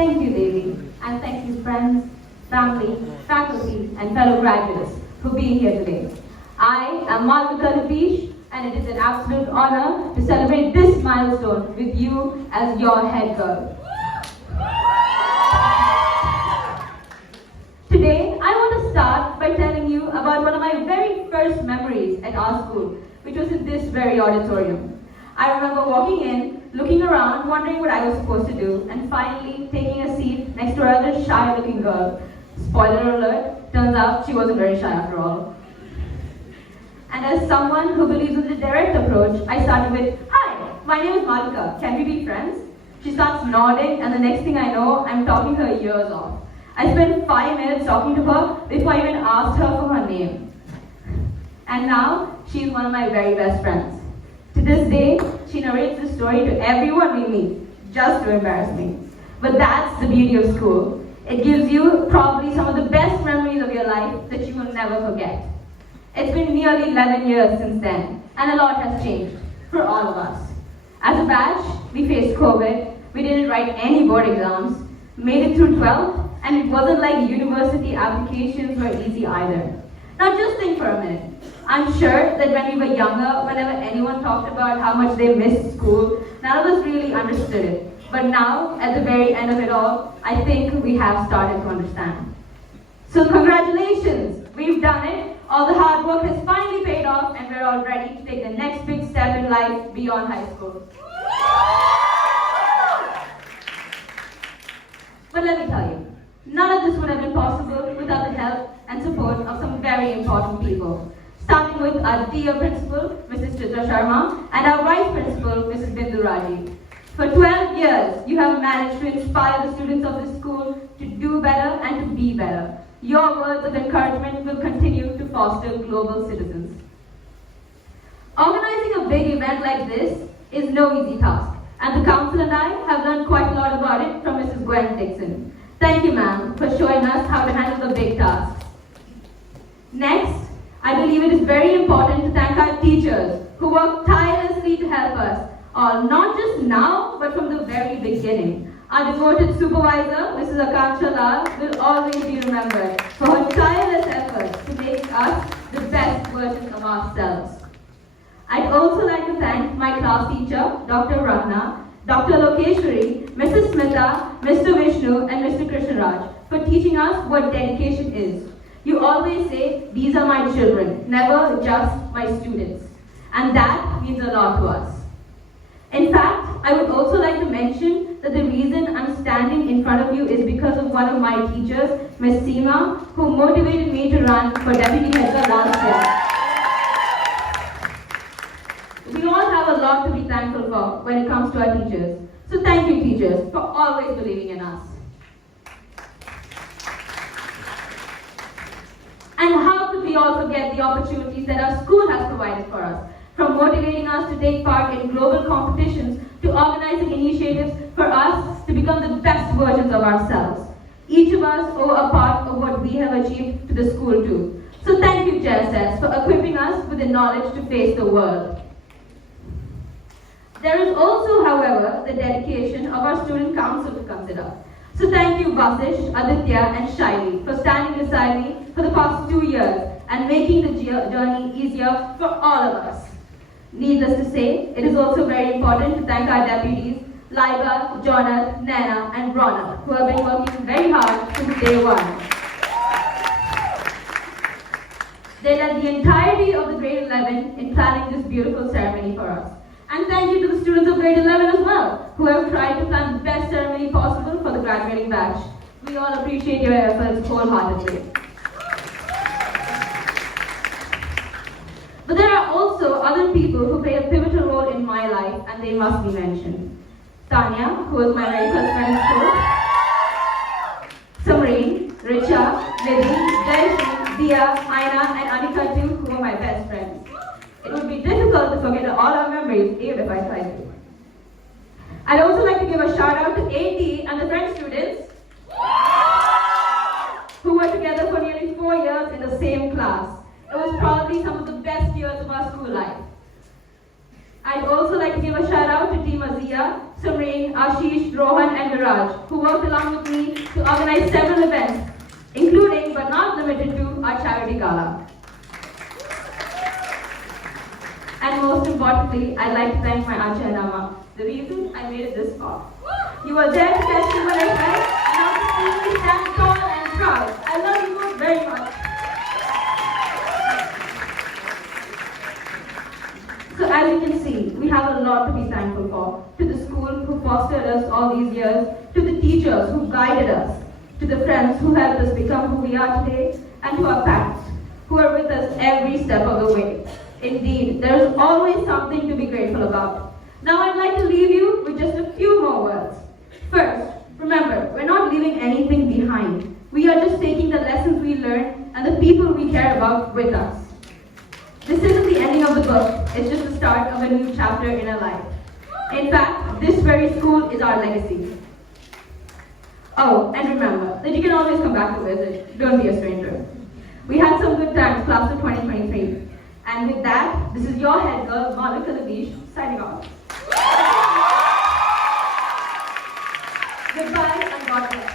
Thank you, Devi, and thank you, friends, family, faculty, and fellow graduates for being here today. I am Malu, and it is an absolute honor to celebrate this milestone with you as your head girl. Today, I want to start by telling you about one of my very first memories at our school, which was in this very auditorium. I remember walking in, looking around, wondering what I was supposed to do, and finally taking a seat next to a rather shy-looking girl. Spoiler alert, turns out she wasn't very shy after all. And as someone who believes in the direct approach, I started with, "Hi, my name is Malika. Can we be friends?" She starts nodding, and the next thing I know, I'm talking her ears off. I spent 5 minutes talking to her before I even asked her for her name. And now, she's one of my very best friends. To this day, she narrates this story to everyone we meet, just to embarrass me. But that's the beauty of school. It gives you probably some of the best memories of your life that you will never forget. It's been nearly 11 years since then, and a lot has changed for all of us. As a batch, we faced COVID, we didn't write any board exams, made it through 12th, and it wasn't like university applications were easy either. Now just think for a minute. I'm sure that when we were younger, whenever anyone talked about how much they missed school, none of us really understood it. But now, at the very end of it all, I think we have started to understand. So congratulations, we've done it. All the hard work has finally paid off, and we're all ready to take the next big step in life beyond high school. But let me tell you, none of this would have been possible without the help and support of some very important people. Starting with our dear principal, Mrs. Chitra Sharma, and our vice principal, Mrs. Bindu Raji. For 12 years, you have managed to inspire the students of this school to do better and to be better. Your words of encouragement will continue to foster global citizens. Organizing a big event like this is no easy task, and the council and I have learned quite a lot about it from Mrs. Gwen Dixon. Thank you, ma'am, for showing us how to handle the big tasks. Next, I believe it is very important to thank our teachers who work tirelessly to help us, all not just now, but from the very beginning. Our devoted supervisor, Mrs. Akanksha Lal, will always be remembered for her tireless efforts to make us the best versions of ourselves. I'd also like to thank my class teacher, Dr. Rahna, Dr. Lokeshwari, Mrs. Smita, Mr. Vishnu, and Mr. Krishnaraj for teaching us what dedication is. You always say, "These are my children," never just my students. And that means a lot to us. In fact, I would also like to mention that the reason I'm standing in front of you is because of one of my teachers, Ms. Seema, who motivated me to run for deputy head last year. We all have a lot to be thankful for when it comes to our teachers. So thank you, teachers, for always believing in us. And how could we all forget the opportunities that our school has provided for us? From motivating us to take part in global competitions to organizing initiatives for us to become the best versions of ourselves. Each of us owe a part of what we have achieved to the school too. So thank you, JSS, for equipping us with the knowledge to face the world. There is also, however, the dedication of our student council to consider. So thank you, Vasish, Aditya, and Shaili for standing beside me for the past 2 years and making the journey easier for all of us. Needless to say, it is also very important to thank our deputies, Laiba, Jonath, Nana, and Ronak, who have been working very hard since day one. They led the entirety of the grade 11 in planning this beautiful ceremony for us. And thank you to the students of grade 11 as well, who have tried to plan the best ceremony possible for the graduating batch. We all appreciate your efforts wholeheartedly. But there are also other people who play a pivotal role in my life, and they must be mentioned. Tanya, who was my very first friend in school. Samreen, Richa, Nidhi, Jayashree, Dia, Aina, and Anika too, who were my best friends. It would be difficult to forget all our memories, even if I tried to. I'd also like to give a shout out to AD and the French students who were together for nearly 4 years in the same class. It was probably some of the best years of our school life. I'd also like to give a shout out to Team Azia, Samreen, Ashish, Rohan and Viraj, who worked along with me to organize several events, including but not limited to our charity gala. And most importantly, I'd like to thank my Auntie and Amma, the reason I made it this far. You were there to catch me when I fell, and now to see me stand tall and proud. I love you both very much. So as you can see, we have a lot to be thankful for. To the school who fostered us all these years, to the teachers who guided us, to the friends who helped us become who we are today, and to our parents who are with us every step of the way. Indeed, there is always something to be grateful about. Now I'd like to leave you with just a few more words. First, remember, we're not leaving anything behind. We are just taking the lessons we learned and the people we care about with us. This isn't the ending of the book, it's just the start of a new chapter in our life. In fact, this very school is our legacy. Oh, and remember that you can always come back to visit. Don't be a stranger. We had some good times, class of 2023. And with that, this is your head girl, Malu, signing off. Goodbye and God bless.